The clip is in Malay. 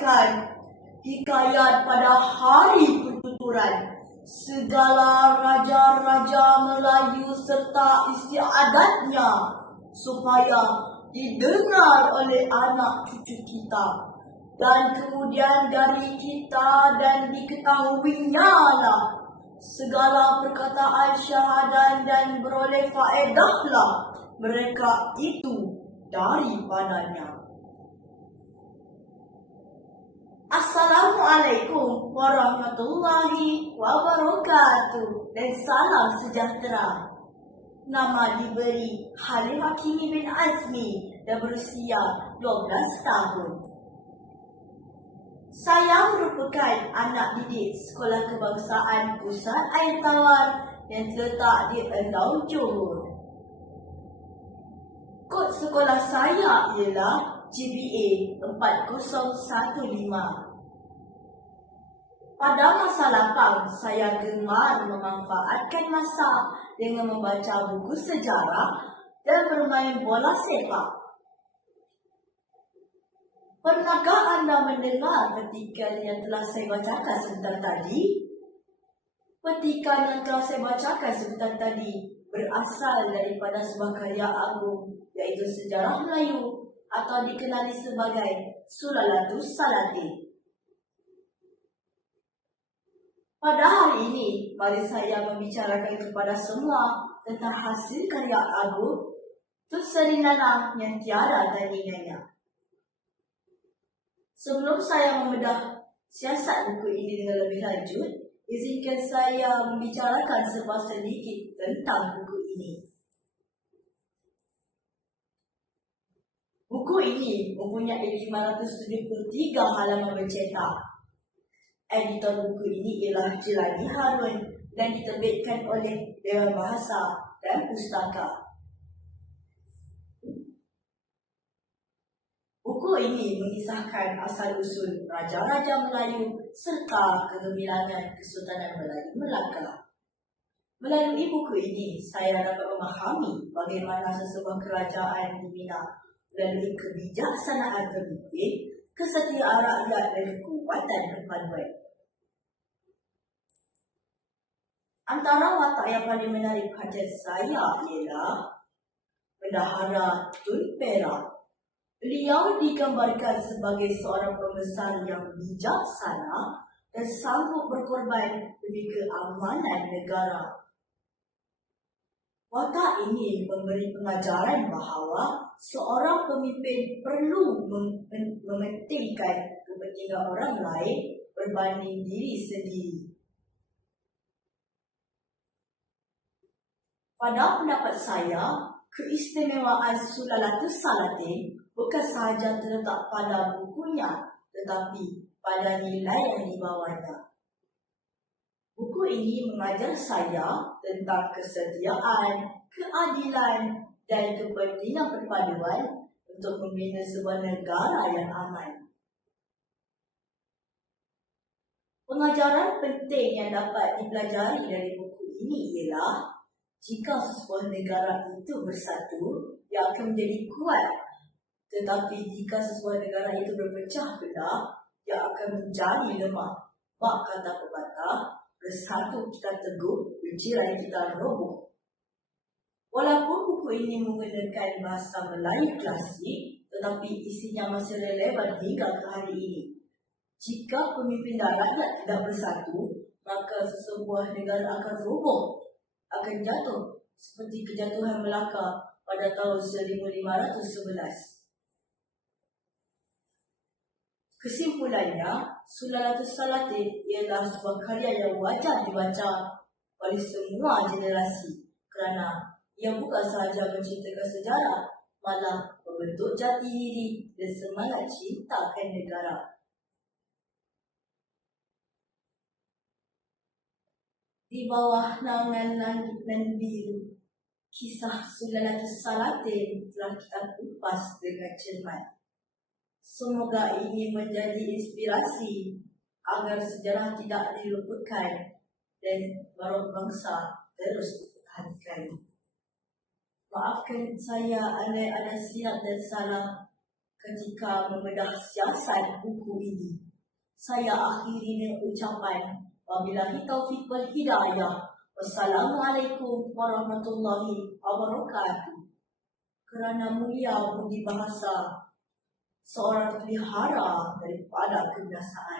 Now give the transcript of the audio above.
membuatkan hikayat pada hari pertuturan. Segala raja-raja Melayu serta istiadatnya supaya didengar oleh anak cucu kita, dan kemudian dari kita dan diketahuinya lah segala perkataan syahadat dan beroleh faedahlah mereka itu daripadanya. Assalamualaikum warahmatullahi wabarakatuh dan salam sejahtera. Nama diberi Halim Hakimi bin Azmi dan berusia 12 tahun. Saya merupakan anak didik Sekolah Kebangsaan Pusat Air Tawar yang terletak di Endau, Johor. Kod sekolah saya ialah GBA 4015. Pada masa lapang, saya gemar memanfaatkan masa dengan membaca buku sejarah dan bermain bola sepak. Pernahkah anda mendengar petikan yang telah saya bacakan sebentar tadi? Petikan yang telah saya bacakan sebentar tadi berasal daripada sebuah karya agung, iaitu Sejarah Melayu atau dikenali sebagai Sulalatus Salatin. Pada hari ini, mari saya membicarakan kepada semua tentang hasil karya agung Tun Sri Nanang yang tiada tandingannya. Sebelum saya membedah siasat buku ini dengan lebih lanjut, izinkan saya membicarakan sedikit tentang buku ini. Buku ini mempunyai 573 halaman bercetak. Editor buku ini ialah Jelani Harun dan diterbitkan oleh Dewan Bahasa dan Pustaka. Buku ini mengisahkan asal-usul raja-raja Melayu serta kegemilangan Kesultanan Melayu Melaka. Melalui buku ini, saya dapat memahami bagaimana sesebuah kerajaan dibina melalui kebijaksanaan pemimpin, kesetiaan rakyat dan kekuatan perpaduan. Antara watak yang paling menarik perhatian saya ialah Bendahara Tun Perak. Beliau digambarkan sebagai seorang pembesar yang bijaksana dan sanggup berkorban demi keamanan negara. Watak ini memberi pengajaran bahawa seorang pemimpin perlu mementingkan kepentingan orang lain berbanding diri sendiri. Pada pendapat saya, keistimewaan Sulalatus Salatin bukan sahaja terletak pada bukunya, tetapi pada nilai yang dibawanya. Buku ini mengajar saya tentang kesetiaan, keadilan, dan kepentingan perpaduan untuk membina sebuah negara yang aman. Pengajaran penting yang dapat dipelajari dari buku ini ialah jika sebuah negara itu bersatu, ia akan menjadi kuat. Tetapi jika sebuah negara itu berpecah belah, ia akan menjadi lemah. Bak kata pepatah, bersatu kita teguh, bercerai kita roboh. Walaupun buku ini menggunakan bahasa Melayu klasik, tetapi isinya masih relevan hingga ke hari ini. Jika pemimpin dan rakyat tidak bersatu, maka sesebuah negara akan roboh, akan jatuh seperti kejatuhan Melaka pada tahun 1511. Kesimpulannya, Sulalatus Salatin ialah sebuah karya yang wajar dibaca oleh semua generasi kerana ia bukan sahaja menceritakan sejarah, malah membentuk jati diri dan semangat cintakan negara. Di bawah naungan langit nan biru, kisah Sulalatus Salatin telah kita kupas dengan cermat. Semoga ini menjadi inspirasi agar sejarah tidak diluputkan dan baroh bangsa terus dipertahankan. Maafkan saya andai ada silap dan salah. Ketika membedah siasat buku ini, saya akhiri dengan ucapan wabillahi taufiq wal hidayah. Wassalamualaikum warahmatullahi wabarakatuh. Kerana mulia budi bahasa, seorang terpelihara daripada kebinasaan.